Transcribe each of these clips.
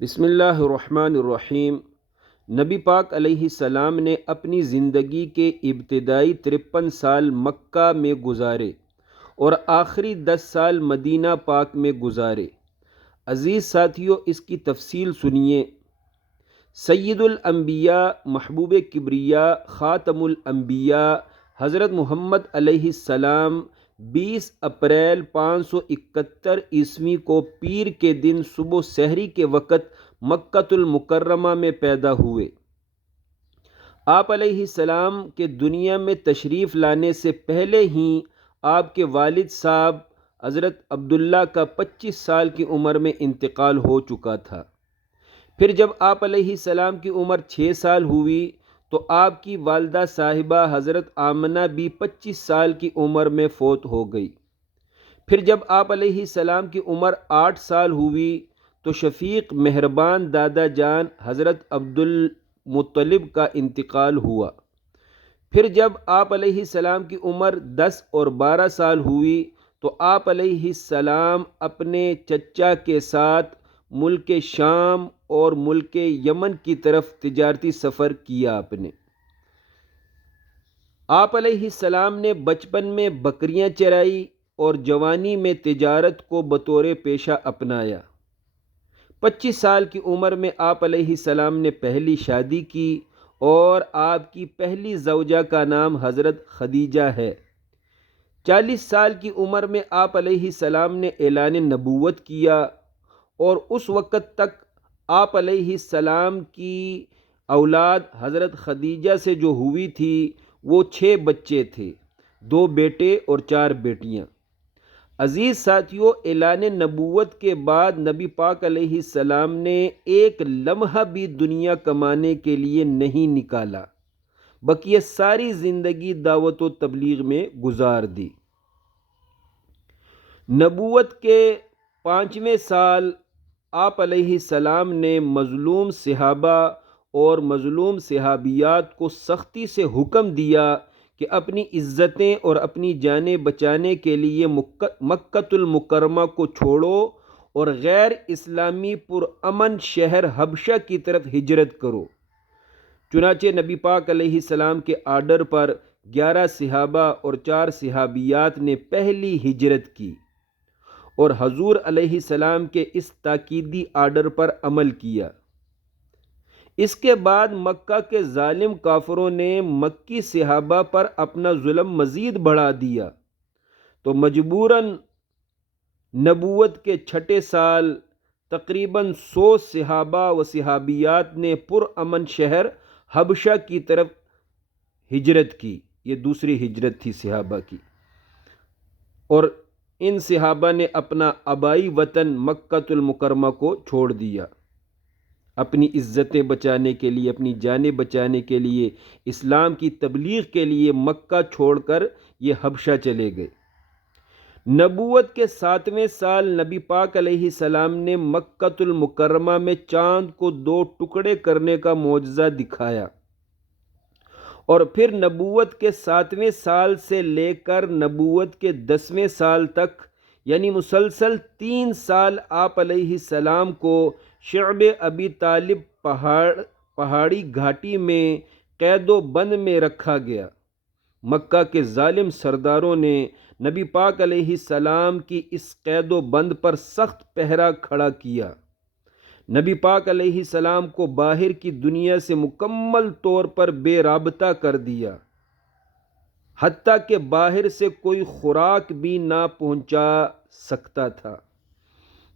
بسم اللہ الرحمن الرحیم۔ نبی پاک علیہ السلام نے اپنی زندگی کے ابتدائی 53 سال مکہ میں گزارے اور آخری 10 سال مدینہ پاک میں گزارے۔ عزیز ساتھیو، اس کی تفصیل سنیے۔ سید الانبیاء، محبوب کبریا، خاتم الانبیاء حضرت محمد علیہ السلام 20 اپریل 571 عیسوی کو پیر کے دن صبح سحری کے وقت مکۃ المکرمہ میں پیدا ہوئے۔ آپ علیہ السلام کے دنیا میں تشریف لانے سے پہلے ہی آپ کے والد صاحب حضرت عبداللہ کا 25 سال کی عمر میں انتقال ہو چکا تھا۔ پھر جب آپ علیہ السلام کی عمر 6 سال ہوئی تو آپ کی والدہ صاحبہ حضرت آمنہ بھی 25 سال کی عمر میں فوت ہو گئی۔ پھر جب آپ علیہ السلام کی عمر 8 سال ہوئی تو شفیق مہربان دادا جان حضرت عبد المطلب کا انتقال ہوا۔ پھر جب آپ علیہ السلام کی عمر 10 اور 12 سال ہوئی تو آپ علیہ السلام اپنے چچا کے ساتھ ملک شام اور ملک یمن کی طرف تجارتی سفر کیا۔ آپ علیہ السلام نے بچپن میں بکریاں چرائی اور جوانی میں تجارت کو بطور پیشہ اپنایا۔ 25 سال کی عمر میں آپ علیہ السلام نے پہلی شادی کی اور آپ کی پہلی زوجہ کا نام حضرت خدیجہ ہے۔ 40 سال کی عمر میں آپ علیہ السلام نے اعلان نبوت کیا اور اس وقت تک آپ علیہ السلام کی اولاد حضرت خدیجہ سے جو ہوئی تھی وہ 6 بچے تھے، 2 بیٹے اور 4 بیٹیاں۔ عزیز ساتھیو، اعلان نبوت کے بعد نبی پاک علیہ السلام نے ایک لمحہ بھی دنیا کمانے کے لیے نہیں نکالا، بلکہ ساری زندگی دعوت و تبلیغ میں گزار دی۔ نبوت کے 5ویں سال آپ علیہ السلام نے مظلوم صحابہ اور مظلوم صحابیات کو سختی سے حکم دیا کہ اپنی عزتیں اور اپنی جانیں بچانے کے لیے مکۃ المکرمہ کو چھوڑو اور غیر اسلامی پرامن شہر حبشہ کی طرف ہجرت کرو۔ چنانچہ نبی پاک علیہ السلام کے آرڈر پر 11 صحابہ اور 4 صحابیات نے پہلی ہجرت کی اور حضور علیہ السلام کے اس تاکیدی آرڈر پر عمل کیا۔ اس کے بعد مکہ کے ظالم کافروں نے مکی صحابہ پر اپنا ظلم مزید بڑھا دیا تو مجبوراً نبوت کے 6 سال تقریباً 100 صحابہ و صحابیات نے پرامن شہر حبشہ کی طرف ہجرت کی۔ یہ دوسری ہجرت تھی صحابہ کی، اور ان صحابہ نے اپنا آبائی وطن مکۃ المکرمہ کو چھوڑ دیا۔ اپنی عزتیں بچانے کے لیے، اپنی جانیں بچانے کے لیے، اسلام کی تبلیغ کے لیے مکہ چھوڑ کر یہ حبشہ چلے گئے۔ نبوت کے 7ویں سال نبی پاک علیہ السلام نے مکۃ المکرمہ میں چاند کو 2 ٹکڑے کرنے کا معجزہ دکھایا، اور پھر نبوت کے 7ویں سال سے لے کر نبوت کے 10ویں سال تک یعنی مسلسل 3 سال آپ علیہ السلام کو شعب ابی طالب پہاڑی گھاٹی میں قید و بند میں رکھا گیا۔ مکہ کے ظالم سرداروں نے نبی پاک علیہ السلام کی اس قید و بند پر سخت پہرہ کھڑا کیا۔ نبی پاک علیہ السلام کو باہر کی دنیا سے مکمل طور پر بے رابطہ کر دیا، حتیٰ کہ باہر سے کوئی خوراک بھی نہ پہنچا سکتا تھا۔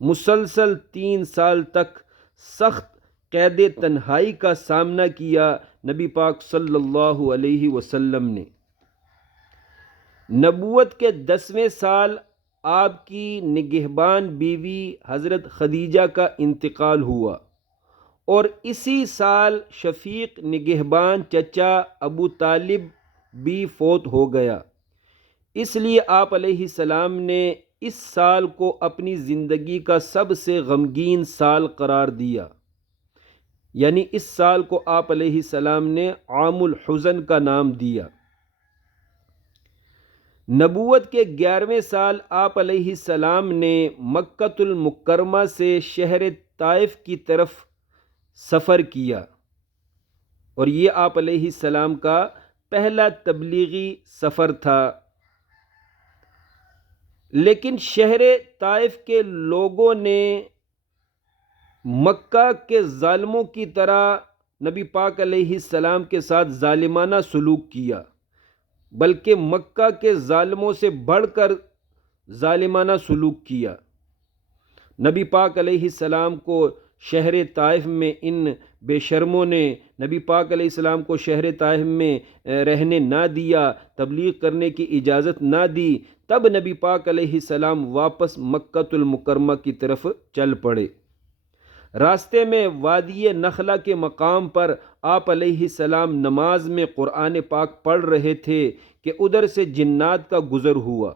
مسلسل 3 سال تک سخت قید تنہائی کا سامنا کیا نبی پاک صلی اللہ علیہ وسلم نے۔ نبوت کے 10ویں سال آپ کی نگہبان بیوی حضرت خدیجہ کا انتقال ہوا اور اسی سال شفیق نگہبان چچا ابو طالب بھی فوت ہو گیا۔ اس لیے آپ علیہ السلام نے اس سال کو اپنی زندگی کا سب سے غمگین سال قرار دیا، یعنی اس سال کو آپ علیہ السلام نے عام الحزن کا نام دیا۔ نبوت کے 11ویں سال آپ علیہ السلام نے مکۃ المکرمہ سے شہر طائف کی طرف سفر کیا، اور یہ آپ علیہ السلام کا پہلا تبلیغی سفر تھا۔ لیکن شہر طائف کے لوگوں نے مکہ کے ظالموں کی طرح نبی پاک علیہ السلام کے ساتھ ظالمانہ سلوک کیا، بلکہ مکہ کے ظالموں سے بڑھ کر ظالمانہ سلوک کیا۔ نبی پاک علیہ السلام کو شہر طائف میں ان بے شرموں نے نبی پاک علیہ السلام کو شہر طائف میں رہنے نہ دیا، تبلیغ کرنے کی اجازت نہ دی۔ تب نبی پاک علیہ السلام واپس مکۃ المکرمہ کی طرف چل پڑے۔ راستے میں وادی نخلہ کے مقام پر آپ علیہ السلام نماز میں قرآن پاک پڑھ رہے تھے کہ ادھر سے جنات کا گزر ہوا۔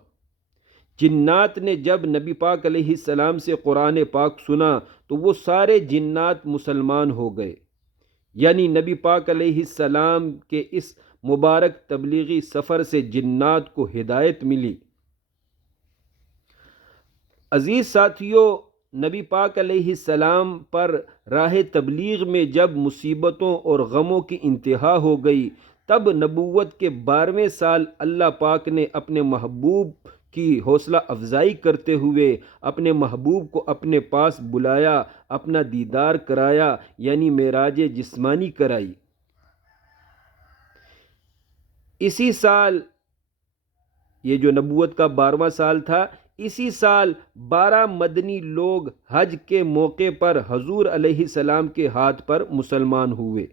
جنات نے جب نبی پاک علیہ السلام سے قرآن پاک سنا تو وہ سارے جنات مسلمان ہو گئے، یعنی نبی پاک علیہ السلام کے اس مبارک تبلیغی سفر سے جنات کو ہدایت ملی۔ عزیز ساتھیو، نبی پاک علیہ السلام پر راہ تبلیغ میں جب مصیبتوں اور غموں کی انتہا ہو گئی، تب نبوت کے 12ویں سال اللہ پاک نے اپنے محبوب کی حوصلہ افزائی کرتے ہوئے اپنے محبوب کو اپنے پاس بلایا، اپنا دیدار کرایا، یعنی معراج جسمانی کرائی۔ اسی سال، یہ جو نبوت کا 12واں سال تھا، اسی سال 12 مدنی لوگ حج کے موقع پر حضور علیہ السلام کے ہاتھ پر مسلمان ہوئے۔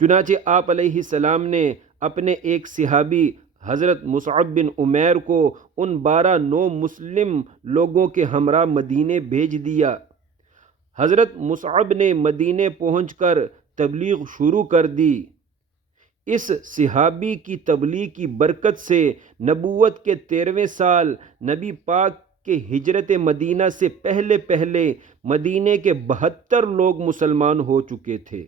چنانچہ آپ علیہ السلام نے اپنے ایک صحابی حضرت مصعب بن عمیر کو ان 12 نو مسلم لوگوں کے ہمراہ مدینے بھیج دیا۔ حضرت مصعب نے مدینے پہنچ کر تبلیغ شروع کر دی۔ اس صحابی کی تبلیغ کی برکت سے نبوت کے 13ویں سال نبی پاک کے ہجرت مدینہ سے پہلے مدینے کے 72 لوگ مسلمان ہو چکے تھے۔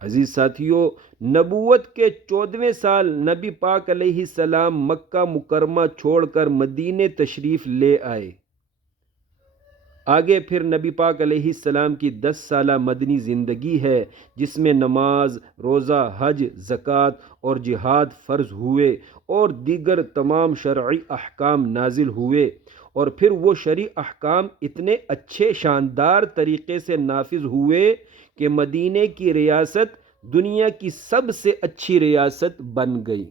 عزیز ساتھیو، نبوت کے 14ویں سال نبی پاک علیہ السلام مکہ مکرمہ چھوڑ کر مدینے تشریف لے آئے۔ آگے پھر نبی پاک علیہ السلام کی 10 سالہ مدنی زندگی ہے، جس میں نماز، روزہ، حج، زکوٰۃ اور جہاد فرض ہوئے اور دیگر تمام شرعی احکام نازل ہوئے، اور پھر وہ شرعی احکام اتنے اچھے شاندار طریقے سے نافذ ہوئے کہ مدینے کی ریاست دنیا کی سب سے اچھی ریاست بن گئی۔